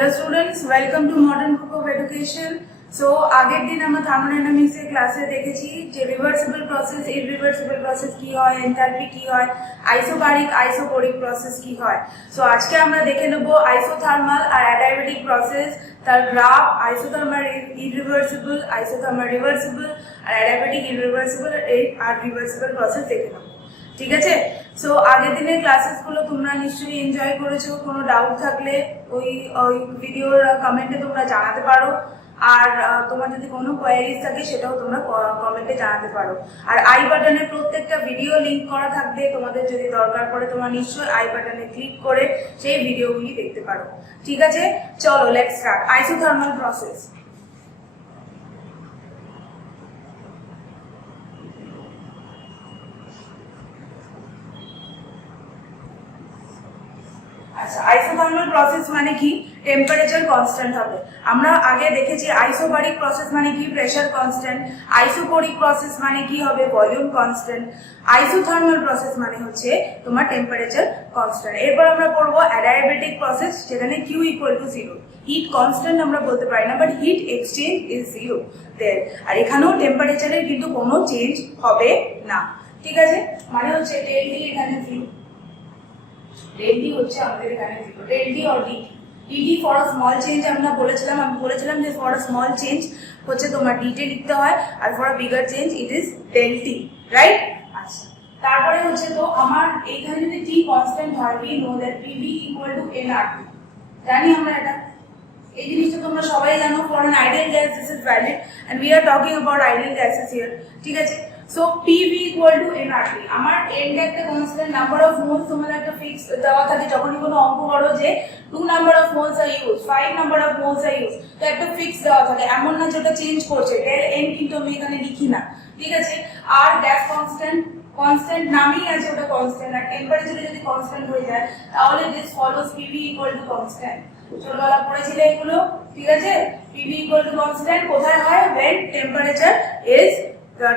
Hello students, welcome to Modern Book of Education. So আগের দিন আমরা থার্মোডাইনামিক্স এর ক্লাসে দেখেছি যে রিভার্সিবল প্রসেস, ইররিভার্সিবল প্রসেস কি হয়, এনথালপি কি হয়, আইসোবারিক আইসোকোরিক প্রসেস কি হয়। সো আজকে আমরা দেখে নেব আইসোথার্মাল আর অ্যাডিয়াবেটিক প্রসেস, তার গ্রাফ, আইসোথার্মাল ইররিভার্সিবল, আইসোথার্মাল রিভার্সিবল আর অ্যাডিয়াবেটিক ইররিভার্সিবল আর রিভার্সিবল প্রসেস দেখে নেব। ঠিক আছে। সো আগের দিনের ক্লাসেসগুলো তোমরা নিশ্চয়ই এনজয় করেছো। কোনো ডাউট থাকলে ওই ভিডিওর কমেন্টে তোমরা জানাতে পারো, আর তোমার যদি কোনো কোয়ারিজ থাকে সেটাও তোমরা কমেন্টে জানাতে পারো। আর আই বাটনে প্রত্যেকটা ভিডিও লিংক করা থাকবে, তোমাদের যদি দরকার পড়ে তোমরা নিশ্চয়ই আই বাটনে ক্লিক করে সেই ভিডিওগুলি দেখতে পারো। ঠিক আছে, চলো লেটস স্টার্ট। Isothermal process. আচ্ছা, আইসোথার্মাল প্রসেস মানে কি? টেম্পারেচার কনস্ট্যান্ট হবে। আমরা আগে দেখেছি আইসোবারিক প্রসেস মানে কি? Pressure constant. আইসোকোরিক প্রসেস মানে কি হবে? Volume constant. আইসোথার্মাল প্রসেস মানে হচ্ছে তোমার টেম্পারেচার কনস্ট্যান্ট। এরপর আমরা পড়বো অ্যাডিয়াবেটিক প্রসেস, যেখানে Q equal to 0। Heat constant আমরা বলতে পারি না, but heat exchange is 0 there. আর এখানেও টেম্পারেচারের কিন্তু কোনো চেঞ্জ হবে না। ঠিক আছে, মানে হচ্ছে ডেল টি এখানে 0, del D হচ্ছে আমাদের এখানে 0, del D or dt। dt for a small change আমি বলেছিলাম যে ফর আ স্মল চেঞ্জ হচ্ছে তোমার dt লিখতে হয়, আর for a bigger change it is del t, right? আচ্ছা, তারপরে হচ্ছে তো আমার এইখানে যদি t কনস্ট্যান্ট হয়, we know that pv equal to nRT। জানি আমরা এটা, এই জিনিসটা তোমরা সবাই জানো। For an ideal gas this is valid and we are talking about ideal gases here। ঠিক আছে, so PV equal to nRT। আমার n টা একটা কনস্ট্যান্ট, নাম্বার অফ মোলস তোমাদের একটা ফিক্স দেওয়া থাকে যখনই কোনো অঙ্ক করো যে 2 number of moles are use, 5 number of moles are use, তো একটা ফিক্স দেওয়া থাকে, এমন না যেটা চেঞ্জ করছে। del n কিন্তু আমি এখানে লিখি না। ঠিক আছে, আর গ্যাস কনস্ট্যান্ট নামই আছে, ওটা কনস্ট্যান্ট। আর টেম্পারেচারে যদি কনস্ট্যান্ট হয়ে যায় তাহলে this follows PV equal to constant। ছোটবেলা পড়েছিলে এগুলো, ঠিক আছে? PV equal to constant কোথায় হয়? when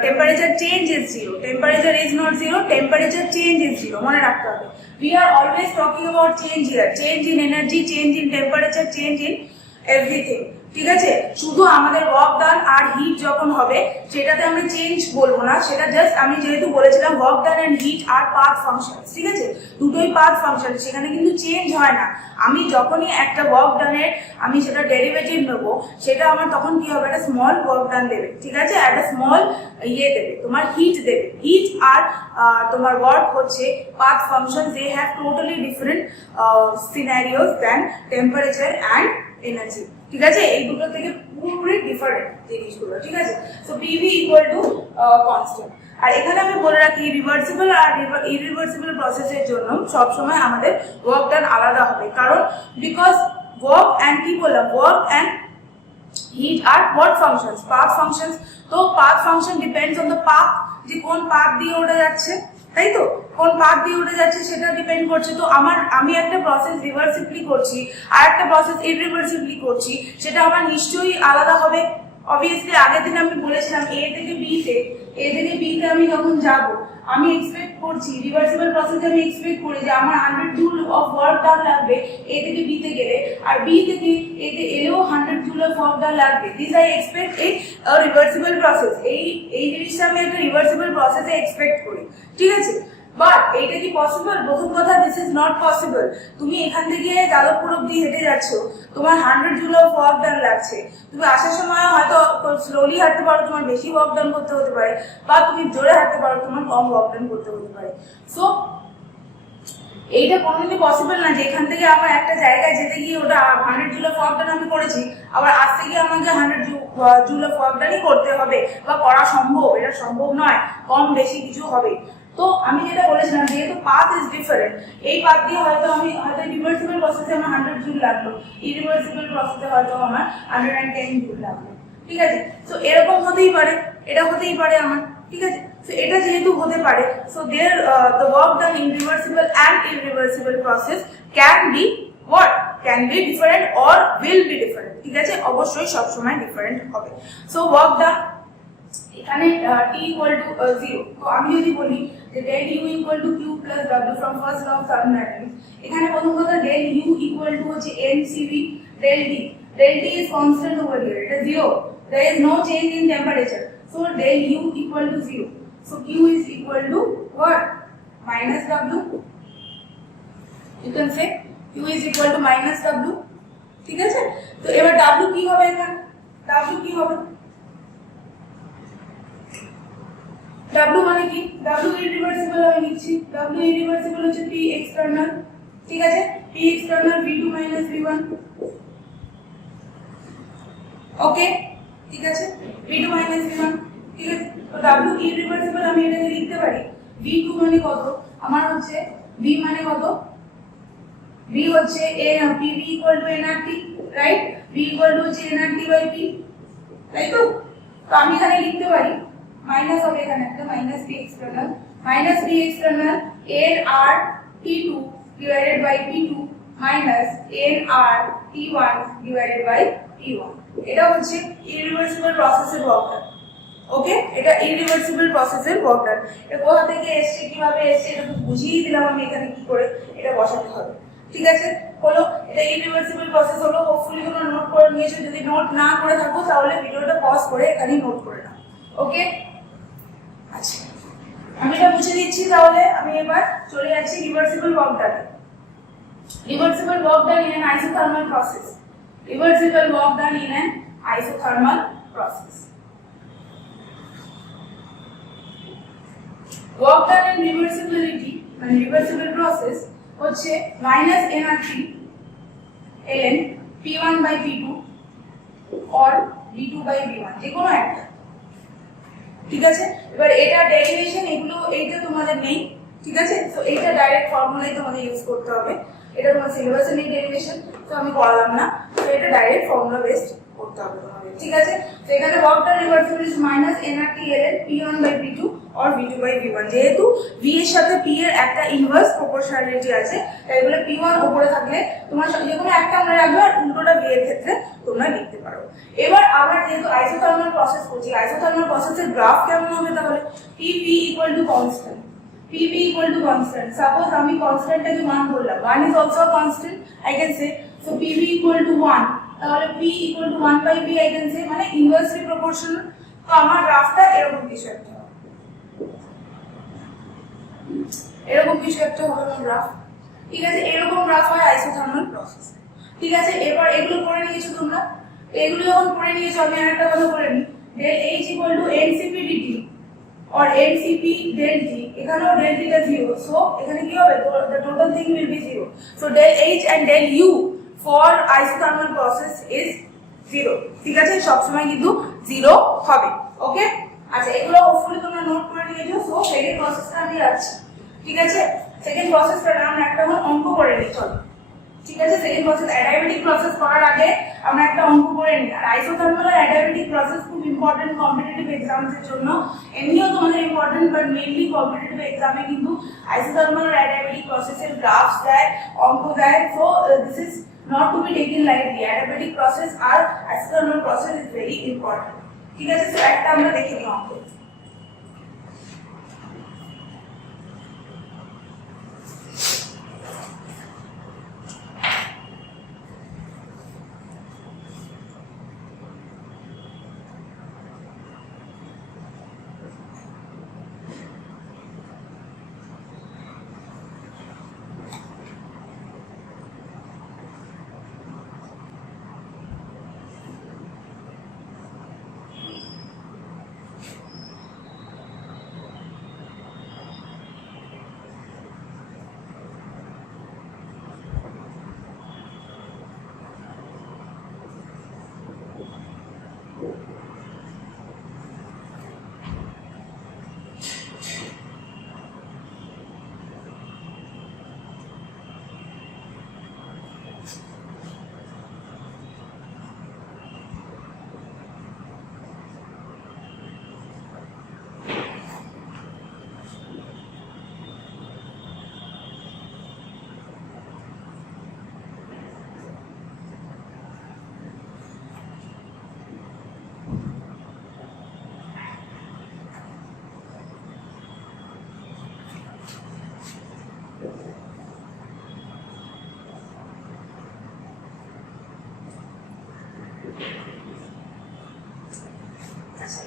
temperature change is 0, temperature is not 0, temperature change is 0, মনে রাখতে হবে। We are always talking about change here, change in energy, change in temperature, change in everything। ঠিক আছে, শুধু আমাদের ওয়ার্ক ডান আর hit যখন হবে সেটাতে আমরা চেঞ্জ বলবো না, সেটা জাস্ট আমি যেহেতু বলেছিলাম work done and heat are path function. ঠিক আছে, দুটোই পাথ ফাংশন, সেখানে কিন্তু চেঞ্জ হয় না। আমি যখনই একটা ওয়ার্ক ডানের আমি সেটা ডেরিভেটিভ নেবো, সেটা আমার তখন কি হবে? একটা স্মল ওয়ার্ক ডান দেবে। ঠিক আছে, একটা স্মল দেবে, তোমার হিট দেবে। হিট আর তোমার ওয়ার্ক হচ্ছে path function, they have totally different scenarios than temperature and energy. ঠিক আছে, এই দুটো থেকে পুরোপুরি ডিফারেন্ট জিনিসগুলো। ঠিক আছে, so PV equal to constant. আর এখানে আমি বলে রাখি রিভার্সিবল আর ইররিভার্সিবল প্রসেসের জন্য সবসময় আমাদের ওয়ার্ক ডান আলাদা হবে, কারণ বিকজ ওয়ার্ক অ্যান্ড কি বললাম, ওয়ার্ক অ্যান্ড হিট আর হোয়াট ফাংশনস, পাথ ফাংশনস। তো path function depends on the path, যে কোন পাথ দিয়ে ওটা যাচ্ছে, তাই তো? কোন পাথ দিয়ে উঠে যাচ্ছে সেটা ডিপেন্ড করছে। তো আমি একটা প্রসেস রিভার্সিবলি করছি আর একটা প্রসেস ইররিভার্সিবলি করছি, সেটা আমার নিশ্চয়ই আলাদা হবে। অবভিয়াসলি আগের দিন আমি বলেছিলাম এ থেকে বিতে আমি যখন যাব, আমি এক্সপেক্ট করছি রিভার্সিবল প্রসেসে, আমি এক্সপেক্ট করি যে আমার 100 জুল অফ ওয়ার্ক ডান লাগবে এ থেকে বিতে গেলে, আর বি থেকে এতে এলেও 100 জুল অফ ওয়ার্ক ডান লাগবে। This I expect A reversible process. এই জিনিসটা আমি একটা রিভার্সিবল প্রসেসে এক্সপেক্ট করি। ঠিক আছে, বাট এইটা কি পসিবল? প্রথম কথা, দিস ইজ নট পসিবল। তুমি এখান থেকে যাদবপুর অব্দি হেঁটে যাচ্ছ, তোমার 100 জুল অফ ওয়ার্ক ডান লাগছে। তুমি আসার সময় হয়তো স্লোলি হাঁটতে পারো, তোমার বেশি ওয়ার্ক ডান করতে হতে পারে, বা তুমি জোরে হাঁটতে পারো, তোমার কম ওয়ার্ক ডান করতে হতে পারে। সো এইটা কোনোদিনই পসিবল না যে এখান থেকে আমার একটা জায়গায় যেতে গিয়ে ওটা 100 জুল অফ ওয়ার্ক ডান আমি করেছি, আবার আসতে গিয়ে আমাকে 100 জুল অফ ওয়ার্ক ডানই করতে হবে, বা করা সম্ভব। এটা সম্ভব নয়, কম বেশি কিছু হবে। তো আমি যেটা বলেছিলাম, যেহেতু পাথ ইজ ডিফারেন্ট, এই পাথ দিয়ে হয়তো রিভার্সিবল প্রসেসে আমার 100 জুল লাগলো, ইরিভার্সিবল প্রসেসে হয়তো আমার 110 জুল লাগলো। ঠিক আছে, তো এরকম হতেই পারে, এটা হতেই পারে আমার। ঠিক আছে, সো এটা যেহেতু হতে পারে, so there the work done in reversible and irreversible process can be can be different or will be different. ঠিক আছে, অবশ্যই সবসময় ডিফারেন্ট হবে। সো ওয়ার্ক ডান এখানে t equal to 0, তো আমি যদি বলি যে del u equal to q plus w from first law of thermodynamics, এখানে প্রথম কথা del u equal to হচ্ছে ncv, Del T. Del T is constant over here. It is 0. There is no change in temperature. So del U equal to 0. So Q is equal to what? Minus W. You can say Q is equal to minus W. ঠিক আছে? তো এবার W কি হবে এখানে? W কি হবে? W মানে কি? W irreversible আমি লিখছি। W irreversible হচ্ছে P external। ঠিক আছে? P external V2 minus V1। ওকে? ঠিক আছে? V2 minus V1। ঠিক আছে? তো W irreversible আমি এটাকে লিখতে পারি V2 মানে কত? আমার হচ্ছে V মানে কত? V হচ্ছে PV equal to nRT, right? V equal to nRT by P, তাই তো? তো আমি এখানে লিখতে পারি মাইনাস হবে এখানে একটা minus P external nR T2 divided by P2 minus nR T1 divided by T1। এটা হচ্ছে irreversible process এর work done। ওকে, এটা irreversible process এর work done। এটা কোথা থেকে এসেছে, কিভাবে এসেছে, এটা তো বুঝিয়ে দিলাম আমি এখানে কি করে এটা বসাতে হবে। ঠিক আছে, হলো এটা ইরিভার্সিবল প্রসেস হলো। হোপফুলি তোমরা নোট করে নিয়েছো, যদি নোট না করে থাকো তাহলে ভিডিওটা পজ করে এখানেই নোট করে নাও। ওকে, আচ্ছা আমি এটা মুছে দিচ্ছি। তাহলে আমি এবার চলে যাচ্ছি reversible work done. Reversible work done in an isothermal process. Reversible work done in an isothermal process. Work done in reversibility মানে রিভার্সিবল প্রসেস হচ্ছে minus nRT ln P1 by P2 or V2 by V1 যে কোনো একটা। ঠিক আছে, এবার এটা derivation এগুলো এইটা তোমাদের নেই। ঠিক আছে, তো এইটা ডাইরেক্ট ফর্মুলাই তোমাদের ইউজ করতে হবে। এটা তোমার সিলেবাসে নেই ডেরিভেশন, তো আমি করালাম না। তো এটা ডাইরেক্ট ফর্মুলা বেসড করতে হবে তোমাদের। ঠিক আছে, তো এখানে work done reversible is minus nRT ln P1 by P2 or V2 by V1। যেহেতু V এর সাথে P এর একটা ইনভার্স প্রপোর্শনালিটি আছে, তাই বলে P1 উপরে থাকলে তোমার যে কোনো একটা আমরা রাখবে, আর উল্টোটা V এর ক্ষেত্রে তোমরা লিখতে পারো। এবার আমরা যেহেতু আইসোথার্মাল প্রসেস করছি, আইসোথার্মাল প্রসেসের গ্রাফ কেমন হবে তাহলে? PV equal to constant, PV equal to constant। Suppose আমি কনস্ট্যান্টটাকে 1 ধরলাম, 1 is also a constant, I can say so PV equal to 1, তাহলে P equal to 1 by V I can say, মানে inversely proportional. তো আমার গ্রাফটা এরকম কিছু একটা হবে, এরকম কিছু একটা হবে আমার গ্রাফ। ঠিক আছে, এরকম গ্রাফ হয় আইসোথার্মাল প্রসেস। ঠিক আছে, এবার এগুলো পড়ে নিয়েছো তোমরা। এগুলো যখন পড়ে নিয়েছো, আমি আরেকটা কথা বলে নিই, del H equal to NCP dt or NCP del T, এখানেও del T টা 0, সো এখানে কি হবে? the total thing will be 0, so del H and del U for isothermal process is 0। ঠিক আছে, সব সময় কিন্তু 0 হবে। ওকে, আচ্ছা এগুলো হোপফুলি তোমরা নোট করে নিয়েছো। সো সেকেন্ড প্রসেসটা আমি যাচ্ছি। ঠিক আছে, সেকেন্ড প্রসেসটা আমরা একটা অঙ্ক করে নিই, চলো। ঠিক আছে, সেকেন্ড প্রসেস অ্যাডিয়াবেটিক প্রসেস করার আগে আমরা একটা অঙ্ক করে নিই। আর আইসোথার্মাল আর অ্যাডিয়াবেটিক প্রসেস খুব ইম্পর্টেন্ট কম্পিটিটিভ এক্সামসের জন্য। এমনিও তোমাদের ইম্পর্টেন্ট, বাট মেইনলি কম্পিটিটিভ এক্সামে কিন্তু আইসোথার্মাল আর অ্যাডিয়াবেটিক প্রসেসের গ্রাফস দেয়, অঙ্ক দেয়। So this is not to be taken lightly. Adiabatic process or isothermal process is very important. ঠিক আছে, সো একটা আমরা দেখে নিই অঙ্ক।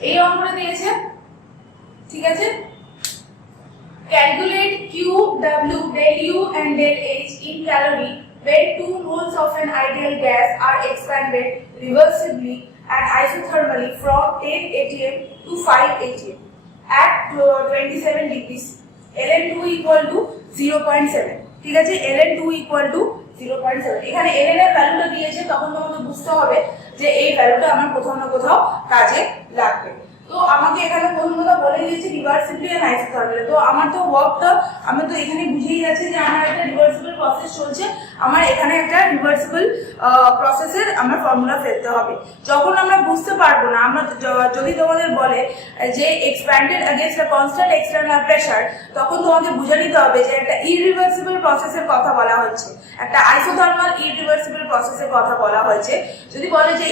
এই অঙ্কটা দিয়েছে, ঠিক আছে। Calculate Q, W, del U and del H in calorie when 2 moles of an ideal gas are expanded reversibly and isothermally from 10 atm to 5 atm at 27 degrees. ln2 equal to 0.7, ঠিক আছে। ln2 equal to 0.7। এখানে ln এর ভ্যালুটা দিয়েছে, তখন তোমাকে বুঝতে হবে যে এই ভ্যালুটা আমার কোথাও না কোথাও কাজে লাগবে। তো আমাকে এখানে প্রথম কথা বলে দিয়েছে রিভার্সিবলি এন্ড আইসোথার্মালি। তো আমার তো ওয়ার্কটা আমি তো এখানে বুঝেই যাচ্ছে যে আমার একটা রিভার্সিবল প্রসেস চলছে, আমার এখানে একটা রিভার্সিবল প্রসেসের আমার ফর্মুলা ফেলতে হবে। যখন আমরা বুঝতে পারবো না, আমরা যদি তোমাদের বলে যে এক্সপ্যান্ডেড अगेंस्ट আ কনস্ট্যান্ট এক্সটার্নাল প্রেসার, তখন তোমাকে বুঝে নিতে হবে যে একটা ইররিভার্সিবল প্রসেসের কথা বলা হচ্ছে, একটা আইসোথার্মাল ইররিভার্সিবল প্রসেসের কথা বলা হয়েছে। যদি বলে যে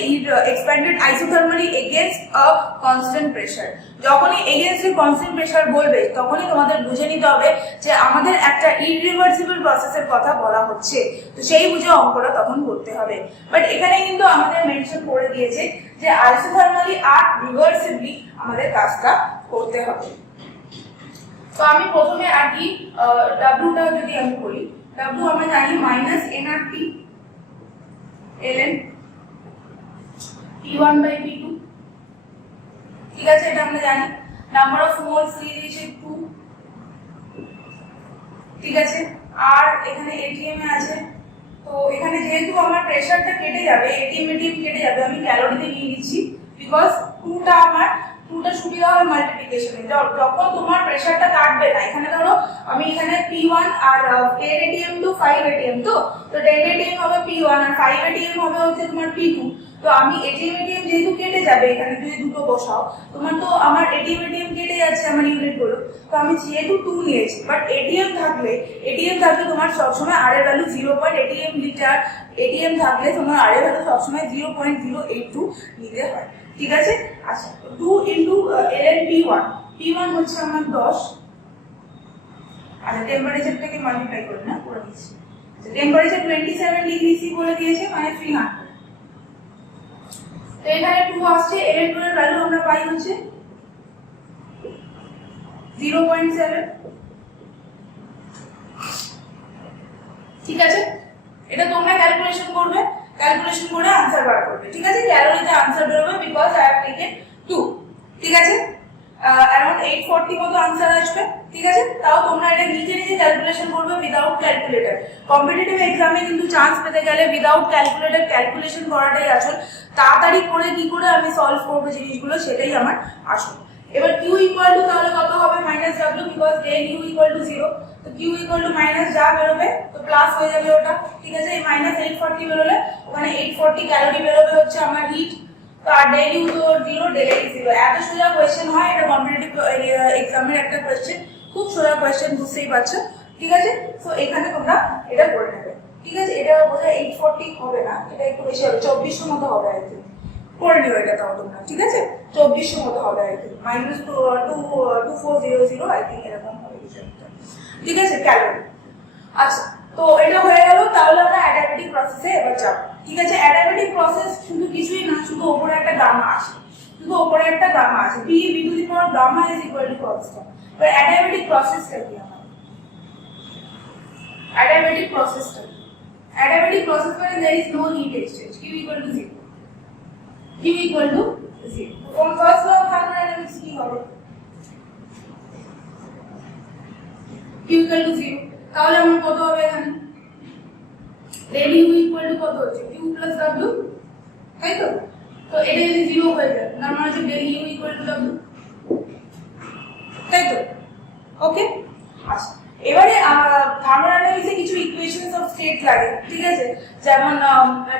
expanded isothermally against a constant pressure, যখনই এগেইনস্ট কনস্ট্যান্ট প্রেসার বলবে তখনই তোমাদের বুঝে নিতে হবে যে আমাদের একটা ইররিভার্সিবল প্রসেসের কথা বলা হচ্ছে। তো সেই বুঝে অঙ্কটা তখন করতে হবে। বাট এখানে কিন্তু আমাদের মেনশন করে দিয়েছে যে আইসোথার্মালি আর রিভার্সিবলি আমাদের কাজটা করতে হবে। তো আমি প্রথমে আর কি ডাব্লিউটা যদি আমি বলি, ডাব্লিউ আমরা জানি minus nRT ln p1 by p2, ঠিক আছে, এটা আমরা জানি। নাম্বার অফ মোলস দিয়ে দিয়েছে 2, ঠিক আছে। আর এখানে এটিএম এ আছে, তো এখানে যেহেতু আমার প্রেসারটা কেটে যাবে, এটিএম কেটে যাবে, আমি ক্যালোরিতে নিয়ে নিচ্ছি বিকজ 2টা সুবিধা হয় মাল্টিপ্লিকেশনে। যখন তোমার প্রেসারটা কাটবে না, এখানে ধরো আমি এখানে P1 আর 10 atm টু 5 atm, তো 10 atm হবে P1 আর 5 atm হবে হচ্ছে তোমার P2। তো আমি এটিএম যেহেতু কেটে যাবে, এখানে যদি দুটো বসাও, তোমার তো আমার এটিএম কেটে যাচ্ছে আমার ইউনিট গুলো, তো আমি যেহেতু 2 নিয়েছি। বাট এটিএম থাকলে তোমার সবসময় আর এর ভ্যালু 0. এটিএম থাকলে তোমার আর এর ভ্যালু সবসময় 0.082 নিতে হয়, ঠিক আছে। আচ্ছা, 2 ইনটু ln p1 হচ্ছে আমার 10। আচ্ছা, টেম্পারেচারটাকে মাল্টিপ্লাই করে না করে দিচ্ছি। টেম্পারেচার 27 ডিগ্রি সি বলে দিয়েছে, মানে 300। তো এখানে 2 আসছে, ln2 এর ভ্যালু আমরা পাই হচ্ছে 0.7, ঠিক আছে। এটা তোমরা ক্যালকুলেশন করবে, ক্যালকুলেশন করে आंसर বার করবে, ঠিক আছে। ক্যালোরিতে आंसर বেরোবে বিকজ আই হ্যাভ টেকেন 2, ঠিক আছে। अराउंड 840 মতো आंसर আসবে, ঠিক আছে। তাও তোমরা এটা নিজে ক্যালকুলেশন করবে উইদাউট ক্যালকুলেটর। কম্পিটিটিভ এক্সামে কিন্তু চান্স পেতে গেলে উইদাউট ক্যালকুলেটর ক্যালকুলেশন করাটাই আসল। তাড়াতাড়ি করে কি করে আমি সলভ করব জিনিসগুলো, সেটাই আমার আসল। এবার q ইকুয়াল টু তাহলে কত হবে minus w, because del u equal to 0। তো q ইকুয়াল টু মাইনাস যা বেরোবে তো প্লাস হয়ে যাবে ওটা, ঠিক আছে। এই মাইনাস 840 বেরোলে ওখানে 840 ক্যালোরি বেরোবে হচ্ছে আমার হিট। তো আর del u তো 0, del h 0। এত সোজা কোয়েশ্চেন হয়, এটা কম্পিটিটিভ এক্সামের একটা কোয়েশ্চেন, খুব সোজা কোয়েশ্চেন, বুঝতেই পারছো, ঠিক আছে। তো এখানে তোমরা এটা করে নেবে, ঠিক আছে। এটা বোধহয় 840 হবে না, এটা একটু বেশি হবে, 2400 মতো হবে আর কি। করে নিও এটা তাও তোমরা, ঠিক আছে। 2400 মতো হবে আর কি, মাইনাস 2400 আই থিঙ্ক এরকম হবে বিষয়টা, ঠিক আছে, ক্যালোরি। আচ্ছা, তো এটা হয়ে গেল। তাহলে আমরা অ্যাডাপটিভ প্রসেসে এবার যাব, ঠিক আছে। অ্যাডাপটিভ প্রসেস শুধু কিছুই না, শুধু উপরে একটা গামা আসে, b to the power gamma is equal to constant. এবার অ্যাডাপটিভ প্রসেসটা কি আমার? অ্যাডাপটিভ প্রসেসটা মানে there is no heat exchange, q equal to 0, from first law of thermodynamics কি হবে? q equal to 0। তাহলে আমার কত হবে এখানে? del u equal to কত হচ্ছে? q plus w, তাই তো? তো এটা যদি 0 হয়ে যায়, তার মানে হচ্ছে del u equal to w, তাই তো? ওকে। আচ্ছা, এবারে থার্মোডাইনামিক্সে কিছু ইকুয়েশনস অফ স্টেট লাগে, ঠিক আছে। যেমন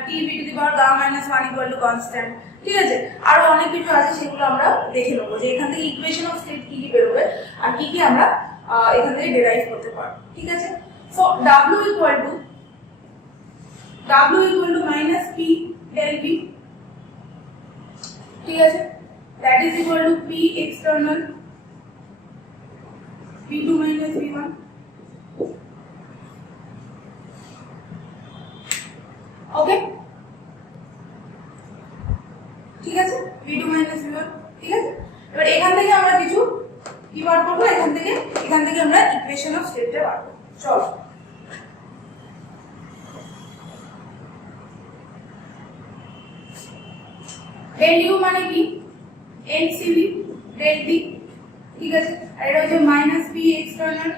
t v to the power gamma minus 1 equal to constant, ঠিক আছে। আরো অনেক কিছু আছে, সেগুলো আমরা দেখে নেব যে এখান থেকে ইকুয়েশন অফ স্টেট কি বেরোবে আর কি আমরা এখান থেকে ডেরাইভ করতে পারবো, ঠিক আছে। So w equal to minus p del v, ঠিক আছে, that is equal to p external v2 minus v1, ওকে, ঠিক আছে, v2 minus v1, ঠিক আছে। ইকুয়েশন অফ স্টেটটা বার করব। চলো del u মানে কি NCV del t, ঠিক আছে, আর এটা হচ্ছে minus p external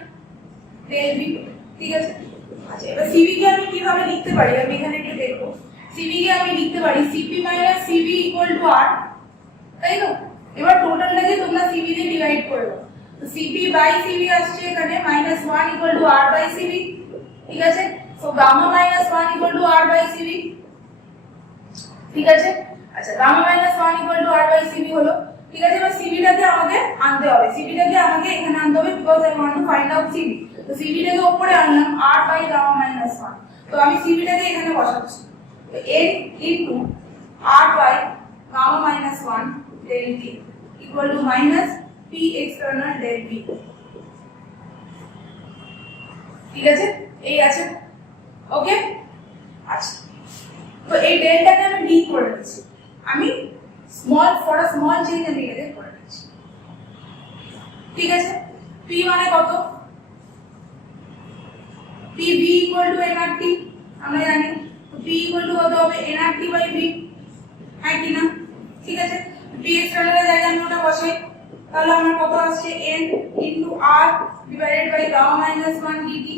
del v, ঠিক আছে। আচ্ছা এবার CV কে আমি কিভাবে লিখতে পারি, আমি এখানে একটু দেখব। CV কে আমি লিখতে পারি CP minus CV equal to R, তাই তো। এবার টোটালটাকে তোমরা CV দিয়ে ডিভাইড করে দাও, তো CP বাই CV আসছে এখানে minus 1 equal to R by CV, ঠিক আছে। So gamma minus 1 equal to R by CV, ঠিক আছে। আচ্ছা gamma minus 1 equal to R by CV হলো, ঠিক আছে। এবার CV টাকে আমাকে আনতে হবে, CV টাকে আমাকে এখানে আনতে হবে because I want to find out CV। তো CV টাকে উপরে আনলাম R বাই গামা মাইনাস 1, তো আমি CV টাকে এখানে বসাচ্ছি, তো n into R by gamma minus 1 del t equal to minus p external del v, ঠিক আছে। এই আছে, ওকে। আচ্ছা তো এই ডেলটাকে আমি ডি করে নিচ্ছি, আমি small for a small change আমি এটাকে করে নিচ্ছি, ঠিক আছে। p মানে কত, pv ইকুয়াল টু nrt, আমরা জানি। তো p ইকুয়াল টু কত হবে nrt বাই v, হ্যাঁ কি না, ঠিক আছে। p এক্সটার্নালের জায়গায় আমি ওটা বসাই, তাহলে আমার কত আসছে n into r divided by gamma minus 1 dt,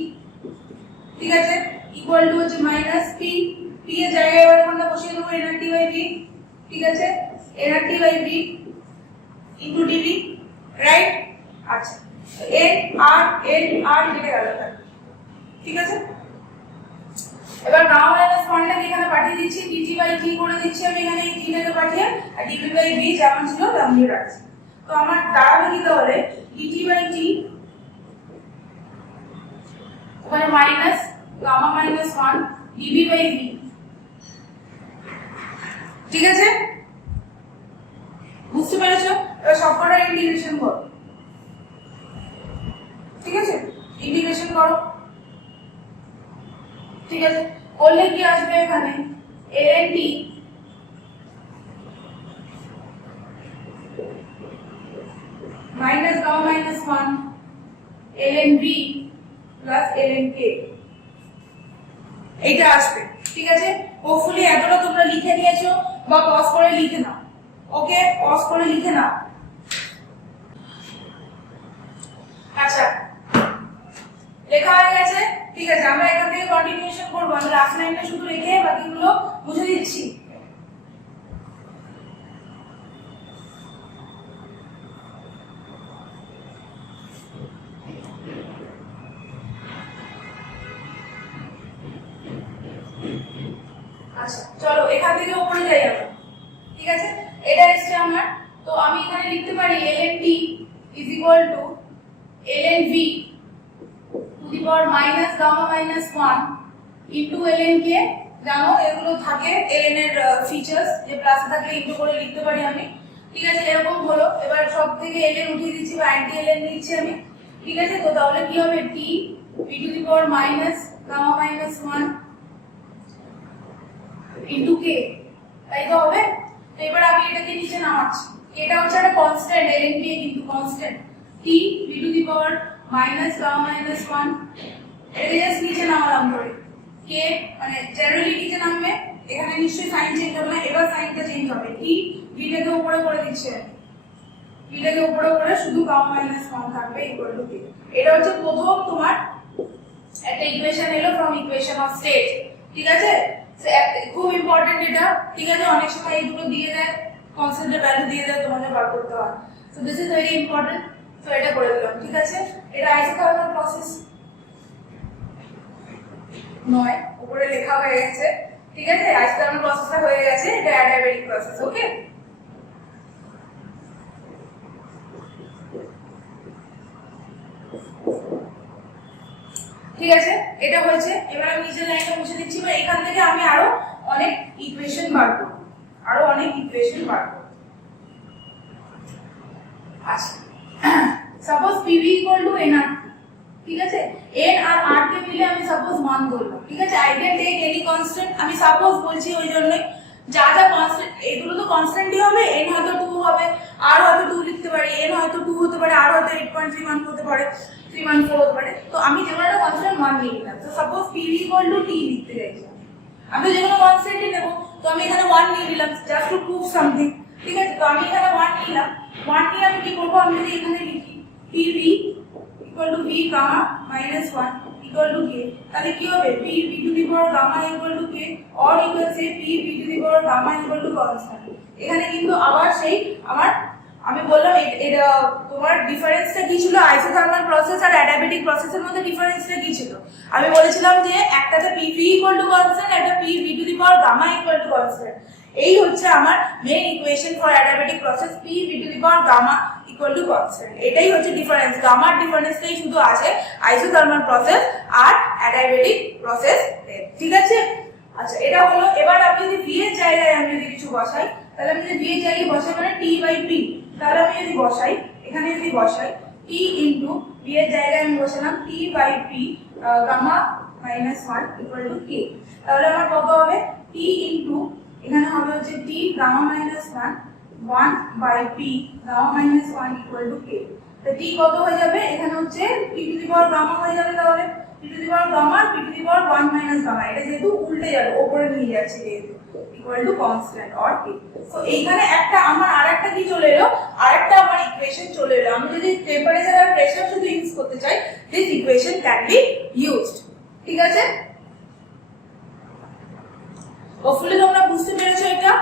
ঠিক আছে, ইকুয়াল টু হচ্ছে মাইনাস p, p এর জায়গায় এবার আমরা বসিয়ে দেব nrt বাই v, ঠিক আছে, nrt by v into dv, right. আচ্ছা n r কেটে গেল, ঠিক আছে। এবার গামা মাইনাস 1 টাকে এখানে পাঠিয়ে দিচ্ছি, dt বাই t করে দিচ্ছি আমি এখানে এই t টাকে পাঠিয়ে, আর dv বাই v যেমন ছিল তেমনই রাখছি। তো আমার দাঁড়াবে কি তাহলে dt বাই t ওখানে minus gamma minus 1 dv by v, ঠিক আছে, বুঝতে পেরেছো। এবার সবকটা ইন্টিগ্রেশন করো, ঠিক আছে, ইন্টিগ্রেশন করো, ঠিক আছে। করলে কি আসবে এখানে ln t minus gamma minus 1 ln v plus ln k, এইটা আসবে, ঠিক আছে। হোপফুলি এতটা তোমরা লিখে নিয়েছো বা পজ করে লিখে নাও, ওকে, পজ করে লিখে নাও। আচ্ছা লেখা হয়ে গেছে, ঠিক আছে। আমরা এখান থেকে কন্টিনিউশন করব, আমি লাস্ট লাইনটা শুধু রেখে বাকিগুলো মুছে দিচ্ছি। আচ্ছা চলো এখান থেকে উপরে যাই আমরা, ঠিক আছে। এটা এসছে আমার, তো আমি এখানে লিখতে পারি ln t is equal to ln v to the power minus gamma minus 1 into ln k, জানো এগুলো থাকে ln এর ফিচার্স, যে প্লাস থাকলে ইনটু করে লিখতে পারি আমি, ঠিক আছে। এরকম হলো, এবার সব থেকে ln উঠিয়ে দিচ্ছি বা অ্যান্টি ln নিচ্ছি আমি, ঠিক আছে। তো তাহলে কি হবে t v to the power minus gamma minus 1 into k, তাই তো হবে। তো এবার আমি এটাকে নিচে নামাচ্ছি, এটা হচ্ছে একটা কনস্ট্যান্ট ln k কিন্তু constant t v to the power minus gamma minus 1, এটাকে জাস্ট নিচে নামালাম ধরে, k মানে জেনারেলি নিচে নামবে, এখানে নিশ্চয়ই সাইন চেঞ্জ হবে না, এবার সাইনটা চেঞ্জ হবে, t v টাকে উপরে করে দিচ্ছে, v টাকে উপরে করে শুধু gamma minus 1 থাকবে ইকুয়াল টু k। এটা হচ্ছে প্রথম তোমার একটা ইকুয়েশন এলো ফ্রম ইকুয়েশন অফ স্টেট, ঠিক আছে। খুব ইম্পর্টেন্ট এটা, ঠিক আছে। অনেক সময় এইগুলো দিয়ে দেয়, কনস্ট্যান্টের ভ্যালু দিয়ে দেয়, তোমাদের বার করতে হয়। So this is very important, so এটা করে দিলাম, ঠিক আছে। এটা আইসোথার্মাল প্রসেস নয়, উপরে লেখা হয়ে গেছে, ঠিক আছে। আইসোথার্মাল প্রসেসটা হয়ে গেছে, এটা অ্যাডিয়াবেটিক প্রসেস, ওকে। ঠিক আছে, এটা হয়েছে। এবার আমি নিচের লাইনটা মুছে দিচ্ছি, বা এখান থেকে আমি আরো অনেক ইকুয়েশন বার করব, আচ্ছা suppose pv equal two nr, ঠিক আছে। n আর r কে মিলে আমি সাপোজ মান ধরলাম, ঠিক আছে। I can take any constant, আমি সাপোজ বলছি ওই জন্যই যা যা কনস্ট্যান্ট, এগুলো তো কনস্ট্যান্টই হবে। n হয়তো 2 হবে, r হয়তো 2 লিখতে পারি, n হয়তো 2 হতে পারে, r হয়তো 8.31 হতে পারে, 314 হতে পারে। তো আমি যেকোনো একটা কনস্ট্যান্ট 1 নিয়ে নিলাম। তো সাপোজ pv = t লিখতে চাইছি, আমি যেকোনো কনস্ট্যান্টই নেব। তো আমি এখানে 1 নিয়ে নিলাম জাস্ট টু প্রুভ সামথিং, ঠিক আছে। তো আমি এখানে 1 নিলাম, 1 নিয়ে আমি কি করব, আমি যদি এখানে লিখি pv = v gamma minus 1 equal to k, তাহলে কি হবে, p v to the power gamma equal to k, or you can say p v to the power gamma equal to constant। এখানে কিন্তু আবার সেই আমার আমি বললাম এটা তোমার ডিফারেন্সটা কি ছিল, আইসোথার্মাল প্রসেস আর অ্যাডিয়াবেটিক প্রসেসের মধ্যে ডিফারেন্সটা কি ছিল। আমি বলেছিলাম যে একটাতে pv equal to constant, একটা p v to the power gamma equal to constant। এই হচ্ছে আমার main equation for adiabatic process, p v to the power gamma equal to constant। এটাই হচ্ছে ডিফারেন্স, গামার ডিফারেন্সটাই শুধু আছে আইসোথার্মাল প্রসেস আর অ্যাডিয়াবেটিক প্রসেস, ঠিক আছে। আচ্ছা, এটা হলো। এবার আমি যদি v এর জায়গায় আমি যদি কিছু বসাই, তাহলে আমি যদি v এর জায়গায় বসাই মানে t/p, তাহলে আমি যদি বসাই এখানে যদি বসাই t ইনটু v এর জায়গায় আমি বসালাম t/p gamma minus 1 equal to k, তাহলে আমার কত হবে, t ইনটু এখানে হবে হচ্ছে t gamma minus 1/p gamma minus 1 equal to k। তো t কত হয়ে যাবে, এখানে হচ্ছে p to the power gamma হয়ে যাবে, তাহলে p to the power gamma p to the power 1 minus gamma, এটা যেহেতু উল্টে যাবে উপরে নিয়ে যাচ্ছে যেহেতু, equal to constant or k। So এইখানে একটা আমার আরেকটা কি চলে এলো, আরেকটা আমার ইকুয়েশন চলে এলো। আমি যদি টেম্পারেচার আর প্রেসার শুধু ইউজ করতে চাই, this equation can be used, ঠিক আছে। হোপফুলি তোমরা বুঝতে পেরেছো এটা।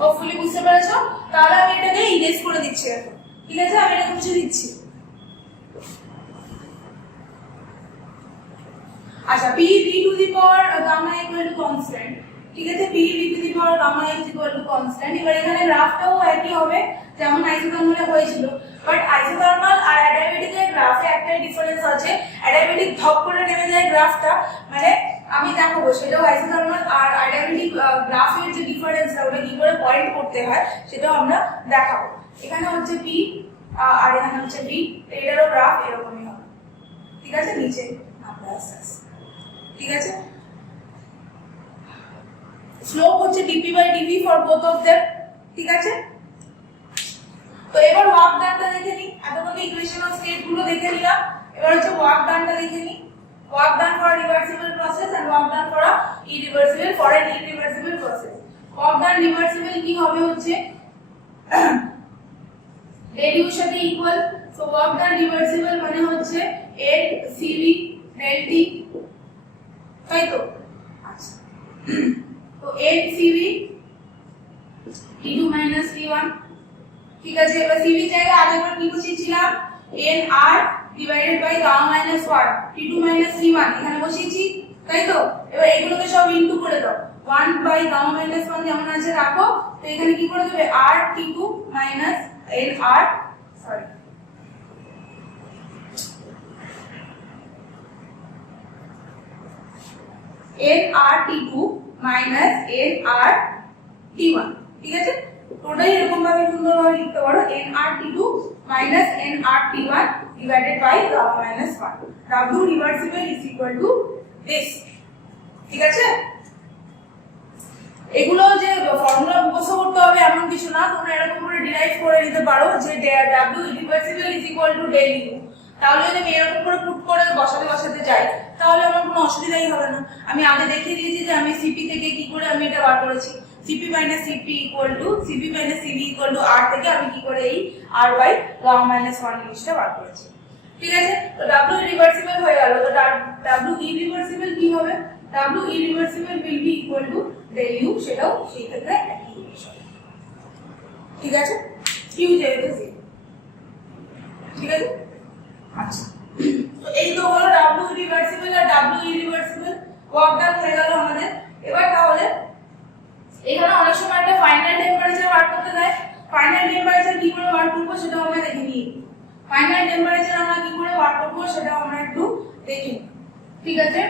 হোপফুলি বুঝতে পেরেছো। তাহলে আমি এটাকে ইরেজ করে দিচ্ছি এখন, ঠিক আছে, আমি এটা মুছে দিচ্ছি। আচ্ছা, p v to the power gamma equal to constant, ঠিক আছে, p v to the power gamma is equal to constant। এবার এখানে গ্রাফটাও একই হবে যেমন আইসোথার্মালে হয়েছিল, বাট আইসোথার্মাল আর অ্যাডিয়াবেটিকের গ্রাফে একটাই ডিফারেন্স আছে, অ্যাডিয়াবেটিক ধপ করে নেমে যায় গ্রাফটা, মানে আমি দেখাবো সেটাও আইসোথার্মাল আর অ্যাডিয়াবেটিক গ্রাফের যে ডিফারেন্সটা ওটা কি করে পয়েন্ট করতে হয় সেটাও আমরা দেখাবো। এখানে হচ্ছে p আর এখানে হচ্ছে v, এটারও গ্রাফ এরকমই হবে, ঠিক আছে, নিচে আমরা আসছি, ঠিক আছে। স্লোপ হচ্ছে dp/dv for both of them, ঠিক আছে। তো এবার ওয়ার্ক ডানটা দেখে নিই, এতক্ষণ ইকুয়েশন অফ স্টেট গুলো দেখে নিলাম, এবার হচ্ছে ওয়ার্ক ডানটা দেখে নিই। Work done for reversible process and work done for irreversible, for an irreversible process. Work done reversible কি হবে হচ্ছে del u সাথে equal, so work done reversible মানে হচ্ছে n cv del t, তাই তো। আচ্ছা, তো n cv t2 minus t1, ঠিক আছে। এবার cv জায়গায় আগেরবার কি বসিয়েছিলাম, n r divided by gamma minus 1 t2 minus t1 এখানে বসিয়েছি, তাই তো। এবার এগুলোকে সব ইনটু করে দাও, 1 by gamma minus 1 যেমন আছে রাখো, তো এখানে কি করে দেবে, r t2 minus n r, sorry nrt2 minus nrt1, ঠিক আছে। টোটাল এরকম ভাবে সুন্দরভাবে লিখতে পারো nrt2 minus nrt1 divided by gamma minus 1, w reversible is equal to this, ঠিক আছে। এগুলো যে ফর্মুলা মুখস্থ করতে হবে এমন কিছু না, তোমরা এরকম করে ডিরাইভ করে নিতে পারো যে w reversible is equal to del u। তাহলে যদি আমি এরকম করে পুট করে বসাতে যাই তাহলে আমার কোনো অসুবিধাই হবে না। আমি আগে দেখিয়ে দিয়েছি যে আমি সিপি থেকে কি করে আমি এটা বার করেছি, CP minus CP equal to CP minus CV equal to আর থেকে আমি কি করে এই আর বাই গামা মাইনাস 1 জিনিসটা বার করেছি, ঠিক আছে। তো w রিভার্সিবল হয়ে গেল, তো w ইরিভার্সিবল কি হবে, w irreversible will be equal to del u, সেটাও সেই ক্ষেত্রে একই ইকুয়েশন, ঠিক আছে। u যেহেতু 0, ঠিক আছে। আচ্ছা, তো এই তো হলো w রিভার্সিবল আর w ইরিভার্সিবল, ওয়ার্ক ডান হয়ে গেল আমাদের। এবার তাহলে এখানে অনেক সময় একটা ফাইনাল টেম্পারেচার বার করতে দেয়, ফাইনাল টেম্পারেচার কি করে বার করব সেটাও আমরা দেখে নিই। ফাইনাল টেম্পারেচার আমরা কি করে বার করব সেটাও আমরা একটু দেখি, ঠিক আছে।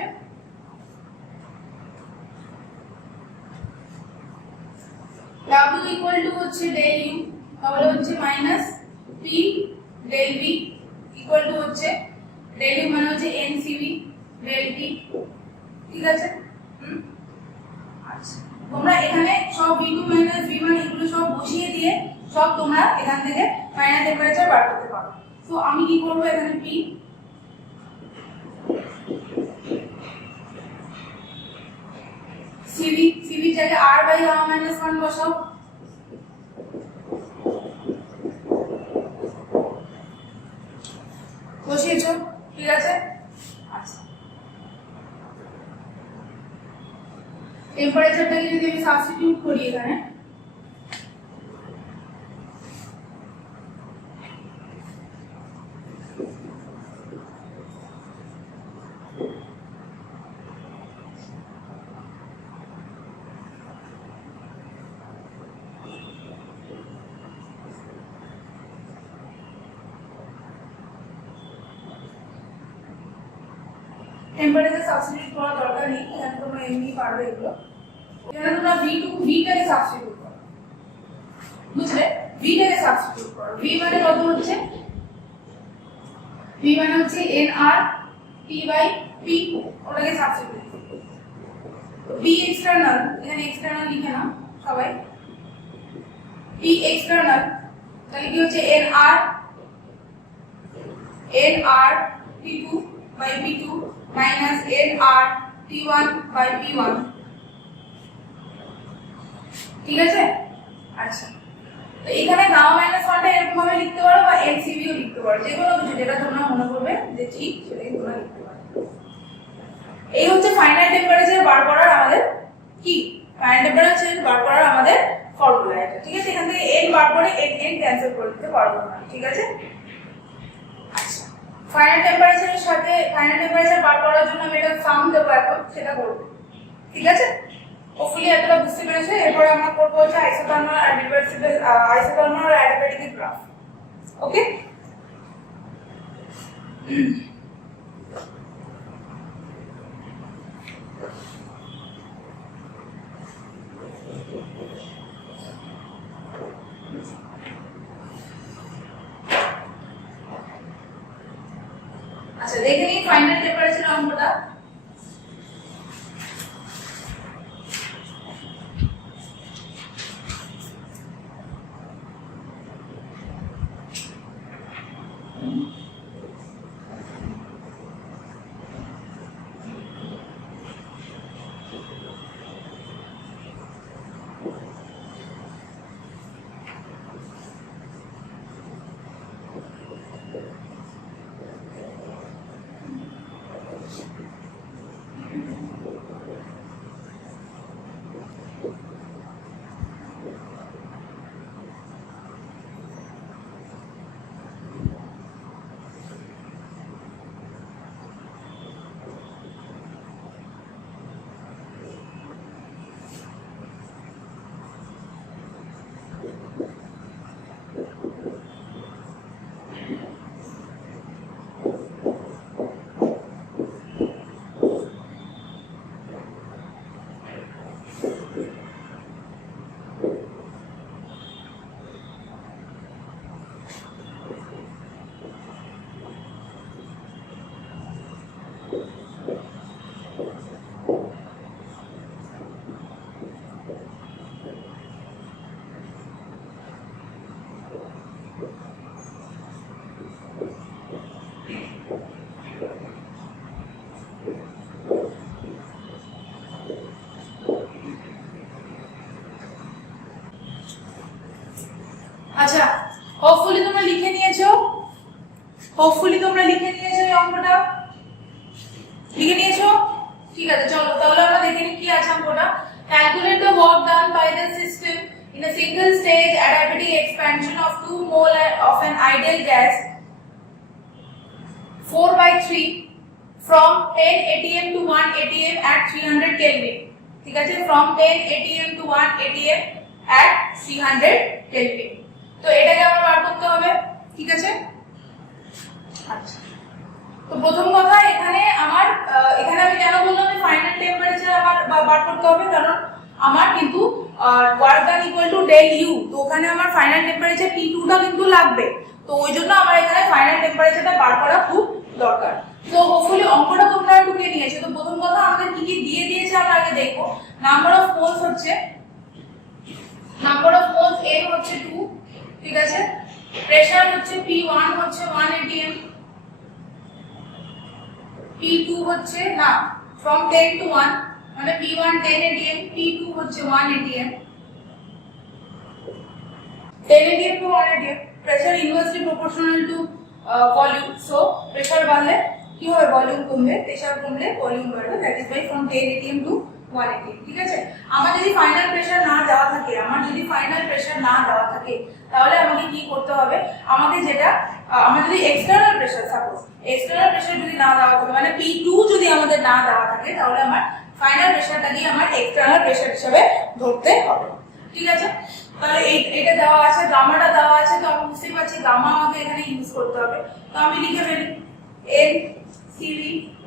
w ইকুয়াল টু হচ্ছে del u, তাহলে হচ্ছে minus p del v equal to হচ্ছে del u মানে হচ্ছে n cv del তোমরা এখান থেকে ফাইনাল টেম্পারেচার বার করতে পারো। তো আমি কি করব, এখানে পি সিভি জায়গায় আর বাই গামা মাইনাস 1 বসাও। বসিয়েছো, ঠিক আছে। আচ্ছা, টেম্পারেচারটাকে যদি আমি সাবস্টিটিউট করি এখানে, টেম্পারেচার সাবস্টিটিউট করার দরকার নেই, এখানে তোমরা এমনি পারবে এগুলো। এখানে তোমরা ভিটাকে সাবস্টিটিউট করো, বুঝলে? ভিটাকে সাবস্টিটিউট করো। ভি মানে কত হচ্ছে? ভি মানে হচ্ছে nr t বাই p, ওটাকে সাবস্টিটিউট করো। পি এক্সটার্নাল, এখানে এক্সটার্নাল লিখে নাও সবাই। পি এক্সটার্নাল তাহলে কি হচ্ছে nr t2 by p2 minus nr t1 by p1, ঠিক আছে। আচ্ছা, তো এখানে গামা মাইনাস 1টা এরকম ভাবে লিখতে পারো বা এনসিভিও লিখতে পারো, যে কোনো কিছু যেটা তোমরা মনে করবে যে ঠিক সেটাই তোমরা লিখতে পারো। এই হচ্ছে ফাইনাল টেম্পারেচার বার করার আমাদের কি, ফাইনাল টেম্পারেচার বার করার আমাদের ফর্মুলা এটা, ঠিক আছে। এখান থেকে n বার করে n ক্যান্সেল করে দিতে পারবো না, ঠিক আছে। আচ্ছা, ফাইনাল টেম্পারেচারের সাথে ফাইনাল টেম্পারেচার বার করার জন্য আমি একটা সাম দেবো, এখন সেটা করব, ঠিক আছে। হোপফুলি এতটা বুঝতে পেরেছো। এরপরে আমরা করবো হচ্ছে আইসোথার্মাল আর রিভার্সিবল আইসোথার্মাল আর অ্যাডিয়াবেটিক গ্রাফ, ওকে। আচ্ছা, দেখে নিই ফাইনাল টেম্পারেচার অঙ্কটা। আচ্ছা, হোপফুলি তোমরা লিখে নিয়েছো, এই অঙ্কটা লিখে নিয়েছো, ঠিক আছে। চলো তাহলে আমরা দেখে নিই কি আছে অঙ্কটা। Calculate the work done by the system in a single stage adiabatic expansion of 2 mole of an ideal gas 4/3 from 10 atm to 1 atm at 300 Kelvin, ঠিক আছে। from 10 atm to 1 atm at 300 Kelvin। তো এটাকে আমরা বার করতে হবে, ঠিক আছে। আচ্ছা, তো প্রথম কথা এখানে আমি কেন বললাম যে ফাইনাল টেম্পারেচার আমার বার করতে হবে, কারণ আমার কিন্তু work done equal to del u, তো ওখানে আমার ফাইনাল টেম্পারেচার T2 টা কিন্তু লাগবে, তো ওই জন্য আমার এখানে ফাইনাল টেম্পারেচারটা বার করা খুব দরকার। তো হোপফুলি অঙ্কটা তোমরা ঢুকে নিয়েছো। তো প্রথম কথা আমাদের কি কি দিয়ে দিয়েছে আমরা আগে দেখবো। নাম্বার অফ মোলস n হচ্ছে 2, ঠিক আছে। প্রেসার হচ্ছে P1 হচ্ছে 1 atm, P2 হচ্ছে না from 10 to 1 মানে P1 10 atm, P2 হচ্ছে 1 atm, 10 atm to 1 atm. Pressure inversely proportional to volume. So pressure বাড়লে কি হবে, ভলিউম কমবে, প্রেসার কমলে ভলিউম বাড়বে, that is by from 10 atm to 1 atm. ঠিক আছে। আমার যদি ফাইনাল প্রেসার না দেওয়া থাকে, তাহলে আমাকে কি করতে হবে, আমাকে যেটা আমার যদি external pressure, suppose external pressure যদি না দেওয়া থাকে মানে P2 যদি আমাদের না দেওয়া থাকে, তাহলে আমার ফাইনাল প্রেসারটাকে আমার এক্সটার্নাল প্রেসার হিসেবে ধরতে হবে। ঠিক আছে। তাহলে এটা দেওয়া আছে, গামাটা দেওয়া আছে, তো আমি বুঝতে পারছি গামা আমাকে এখানে ইউজ করতে হবে। তো আমি লিখে ফেলি N CV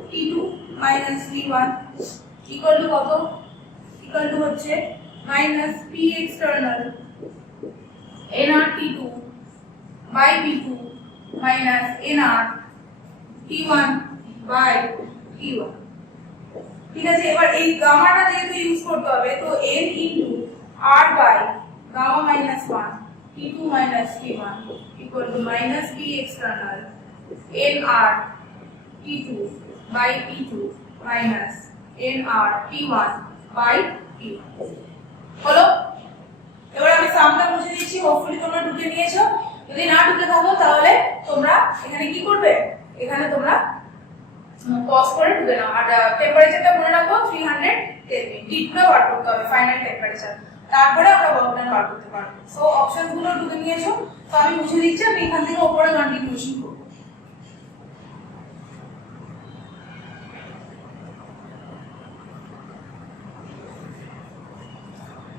T2 minus P1 equal to কত, equal to হচ্ছে minus P external NR T2 by P2 minus NR T1 by T1। ঠিক আছে। এবার এই গামাটা যেহেতু ইউজ করতে হবে, তো N into R by gamma minus 1 T2 minus T1 equal to minus P external NR T2 by T2 minus NR T1 by T1 হলো। এবার আমি সামটা মুছে দিচ্ছি, হোপফুলি তোমরা ঢুকে নিয়েছো। যদি না ঢুকে থাকো তাহলে তোমরা এখানে কি করবে, এখানে তোমরা পজ করে ঢুকে নাও। আর টেম্পারেচারটা মনে রাখো 300 কেলভিন, ডিটটা বার করতে হবে ফাইনাল টেম্পারেচার, তারপরে আমরা ওয়ার্ক ডান বার করতে পারবো। সো অপশনগুলো ঢুকে নিয়েছো, তো আমি মুছে দিচ্ছি, আমি এখান থেকে উপরে কন্টিনিউশন করব।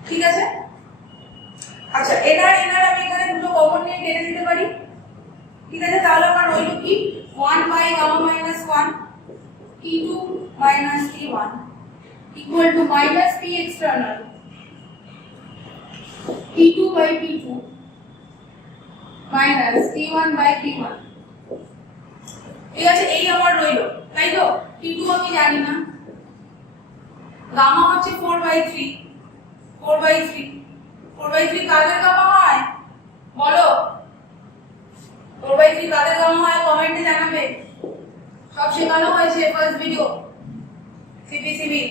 ঠিক আছে। আচ্ছা, এনার আমি এখানে দুটো কমন নিয়ে কেটে দিতে পারি। ঠিক আছে। তাহলে আমার রইল কি 1 by gamma minus 1 T2 minus T1 equal to minus P external T2 by T2 minus T1 by T1। ঠিক আছে। এই আমার রইল, তাই তো। T2 আমি জানি না, গামা হচ্ছে 4/3 কাদের গামা হয় বলো, 4/3 কাদের গামা হয় কমেন্টে জানাবে। সব শেখানো হয়েছে ফার্স্ট ভিডিও সিপিসিবি।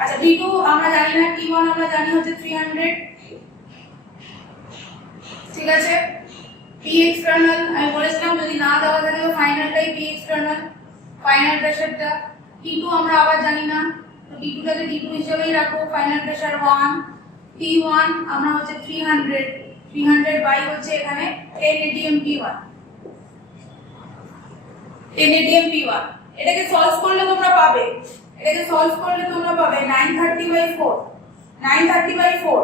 আচ্ছা, T2 আমরা জানি না, T1 আমরা জানি হচ্ছে 300। ঠিক আছে। P এক্সটার্নাল আমি বলেছিলাম যদি না দেওয়া থাকে ফাইনালটাই P এক্সটার্নাল, ফাইনাল প্রেসারটা। T2 আমরা আবার জানি না, তো T2টাকে T2 হিসেবেই রাখো, ফাইনাল প্রেসার 1। T1 আমরা হচ্ছে 300 বাই হচ্ছে এখানে 10 atm P1, 10 atm P1। এটাকে সলভ করলে তোমরা পাবে 930/4, 930/4।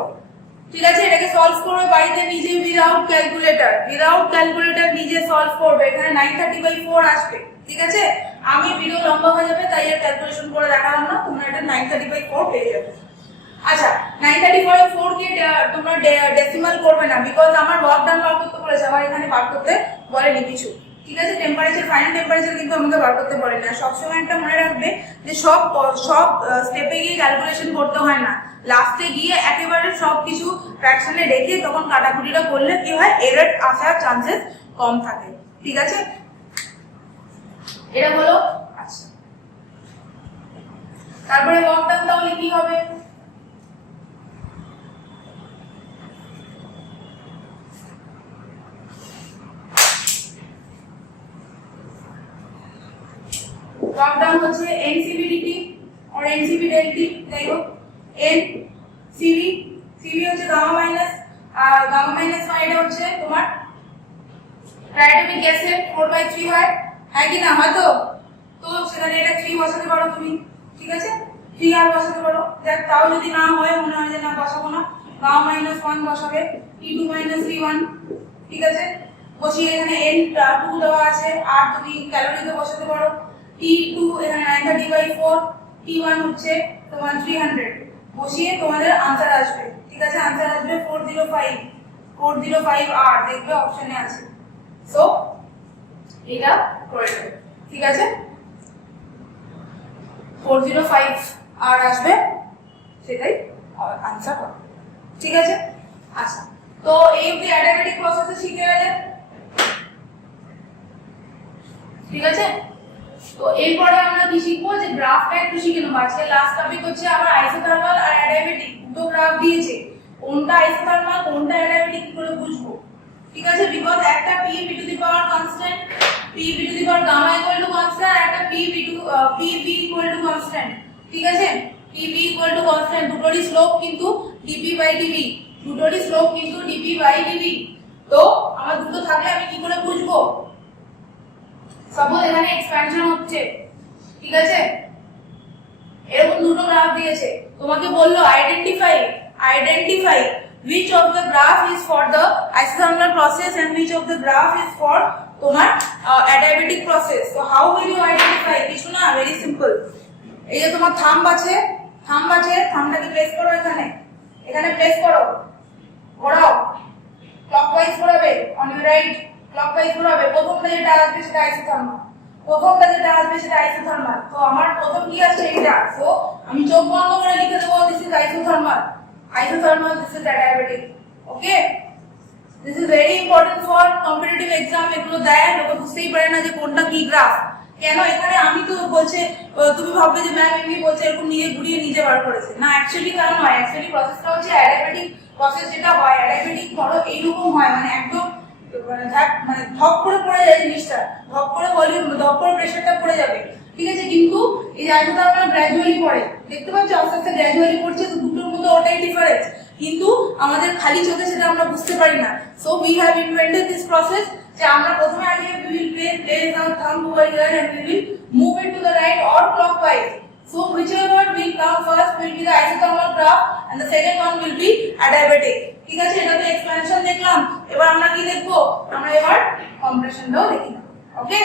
ঠিক আছে। এটাকে সলভ করবে বাড়িতে নিজে উইদাউট ক্যালকুলেটর নিজে সলভ করবে, এখানে 930/4 আসবে। ঠিক আছে। আমি ভিডিও লম্বা হয়ে যাবে তাই আর ক্যালকুলেশন করে দেখালাম না, তোমরা এটা 930/4 পেয়ে যাবে। আচ্ছা, 930/4 কে তোমরা ডেসিমাল করবে না, বিকজ আমার ওয়ার্ক ডান বার করতে বলেছে, আমার এখানে বার করতে বলেনি কিছু। ঠিক আছে। টেম্পারেচার, ফাইনাল টেম্পারেচার কিন্তু আমাকে বার করতে বলে না। সবসময় একটা মনে রাখবে যে সব স্টেপে গিয়ে ক্যালকুলেশন করতে হয় না, লাস্টে গিয়ে একেবারে সবকিছু ফ্র্যাকশনে রেখে তখন কাটাকুটিটা করলে কি হয়, এরর আসার চান্সেস কম থাকে। ঠিক আছে। এটা হলো। আচ্ছা, তারপরে ওয়ার্ক ডান তাহলে কি হবে, ওয়ার্ক ডান হচ্ছে NCV/dt or NCV/dt, যাই হোক। NCV হচ্ছে গামা মাইনাস, আর গামা মাইনাস 1 এটা হচ্ছে তোমার ডায়াটমিক গ্যাসের 4/3 হয়, হ্যাঁ কি না, হয়তো। তো সেখানে এটা 3 বসাতে পারো তুমি। ঠিক আছে। 3 আর বসাতে পারো। দেখ, তাও যদি না হয়, মনে হয় যে না বসাবো না, গামা মাইনাস 1 বসাবে, T2 minus T1। ঠিক আছে। বসিয়ে এখানে N2 দেওয়া আছে, আর তুমি ক্যালোরিতে বসাতে পারো। T2 এখানে 930/4, T1 হচ্ছে তোমার 300, বসিয়ে তোমাদের आंसर আসবে। ঠিক আছে। आंसर আসবে 405 আর দেখবে অপশনে আছে। সো এটা করে দেবে। ঠিক আছে। 405 আর আসবে, সেটাই आंसर হবে। ঠিক আছে। আচ্ছা, তো এই অবধি অ্যাডিয়াবেটিক প্রসেসে শিখে গেলে, ঠিক আছে। তো এরপরে আমরা কি শিখবো, যে গ্রাফটা একটু শিখে নেবো। আজকে লাস্ট টপিক হচ্ছে আমার আইসোথার্মাল আর অ্যাডিয়াবেটিক, দুটো গ্রাফ দিয়েছে, কোনটা আইসোথার্মাল কোনটা অ্যাডিয়াবেটিক কি করে বুঝবো, ঠিক আছে। বিকজ একটা p v to the power constant, p v to the power gamma equal to constant, আর একটা p v equal to constant, ঠিক আছে। p v equal to constant, দুটোরই স্লোপ কিন্তু dp বাই dv, দুটোরই স্লোপ কিন্তু dp by dv। তো আমার দুটো থাকলে আমি কি করে বুঝবো, সাপোজ এখানে এক্সপ্যানশন হচ্ছে, ঠিক আছে, এরকম দুটো গ্রাফ দিয়েছে, তোমাকে বললো identify which of the graph is for the isothermal process and which of the graph is for তোমার adiabatic process. So how will you identify? কিছু না, very simple. এই যে তোমার থাম্ব আছে, থাম্বটাকে প্লেস করো এখানে প্লেস করো, ঘোরাও, ক্লকওয়াইজ ঘোরাবে, অন ইউর রাইট ক্লকওয়াইজ ঘোরাবে। প্রথমটা যেটা আসবে সেটা আইসোথার্মাল, তো আমার প্রথম কি আসছে এটা, সো আমি চোখ বন্ধ করে লিখে দেবো this is isothermal, this is adiabatic. Okay, this is very important for competitive exam. এগুলো দেয়, লোকে বুঝতেই পারে না যে কোনটা কি গ্রাফ। কেন এখানে আমি তো বলছে, তুমি ভাববে যে ম্যাম এমনি বলছে, এরকম নিজে ঘুরিয়ে নিজে বার করেছে না, অ্যাকচুয়ালি তা নয়। অ্যাকচুয়ালি প্রসেসটা হচ্ছে অ্যাডিয়াবেটিক প্রসেস, যেটা হয় অ্যাডিয়াবেটিক ধরো এইরকম হয়, মানে একদম মানে ধপ করে পড়ে যায় জিনিসটা, ধপ করে ভলিউম, ধপ করে প্রেসারটা পড়ে যাবে, ঠিক আছে। কিন্তু এই যে আইসোথার্মাল গ্র্যাজুয়ালি পড়ে, দেখতে পাচ্ছ আস্তে আস্তে গ্র্যাজুয়ালি পড়ছে, তো দুটোর মধ্যে ওটাই ডিফারেন্স, কিন্তু আমাদের খালি চোখে সেটা আমরা বুঝতে পারি না। So we have invented this process, যে আমরা প্রথমে আগে we will place our thumb over here and we will move it to the right or clockwise. So whichever will come first will be the isothermal graph and the second one will be adiabatic, ঠিক আছে। এটা তো expansion দেখলাম, এবার আমরা কি দেখবো, আমরা এবার কম্প্রেশনটাও দেখি, ওকে।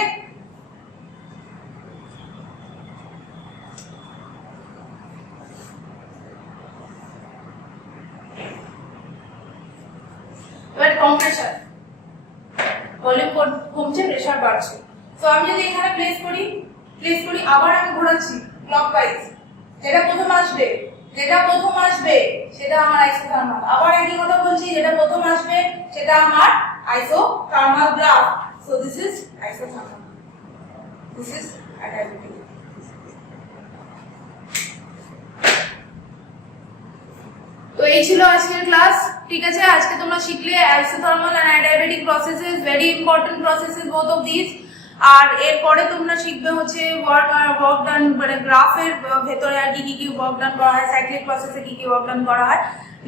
এবার কম্প্রেশন, ভলিউম কমছে, প্রেসার বাড়ছে। তো আমি যদি এখানে প্লেস করি, আবার আমি ঘোরাচ্ছি ক্লকওয়াইজ, যেটা প্রথম আসবে সেটা আমার আইসোথার্মাল। আবার একই কথা বলছি, যেটা প্রথম আসবে সেটা আমার isothermal graph. So this is isothermal, this is adiabatic. তো এই ছিল আজকের ক্লাস, ঠিক আছে। আজকে তোমরা শিখলে isothermal and adiabatic processes, very important processes both of this. আর এরপরে তোমরা শিখবে হচ্ছে ওয়ার্ক ডান, মানে গ্রাফের ভেতরে আর কি কি ওয়ার্ক ডান করা হয়, সাইক্লিক প্রসেসে কি কি ওয়ার্ক ডান করা হয়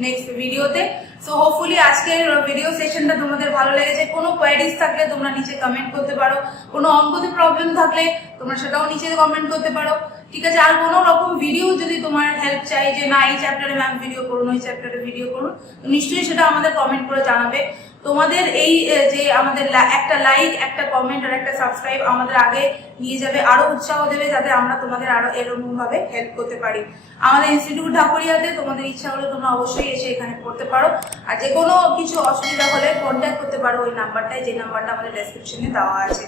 নেক্সট ভিডিওতে। সো হোপফুলি আজকের ভিডিও সেশনটা তোমাদের ভালো লেগেছে। কোনো কোয়ারিজ থাকলে তোমরা নিচে কমেন্ট করতে পারো, কোনো অঙ্কতে প্রবলেম থাকলে তোমরা সেটাও নিচে কমেন্ট করতে পারো, ঠিক আছে। আর কোনো রকম ভিডিও যদি তোমার হেল্প চাই, যে না এই চ্যাপ্টারে ম্যাম ভিডিও করুন, ওই চ্যাপ্টারে ভিডিও করুন, তো নিশ্চয়ই সেটা আমাদের কমেন্ট করে জানাবে। তোমাদের এই যে আমাদের একটা লাইক, একটা কমেন্ট আর একটা সাবস্ক্রাইব আমাদের আগে নিয়ে যাবে, আরো উৎসাহ দেবে, যাতে আমরা তোমাদের আরো এরকম ভাবে হেল্প করতে পারি। আমাদের ইনস্টিটিউট ঢাকুরিয়াতে তোমাদের ইচ্ছা হলে তোমরা অবশ্যই এসে এখানে পড়তে পারো। আর যে কোনো কিছু অসুবিধা হলে কন্ট্যাক্ট করতে পারো ওই নাম্বারটায়, যে নাম্বারটা আমাদের ডেসক্রিপশনে দেওয়া আছে।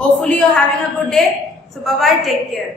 Hopefully you are having a good day. So bye bye, take care.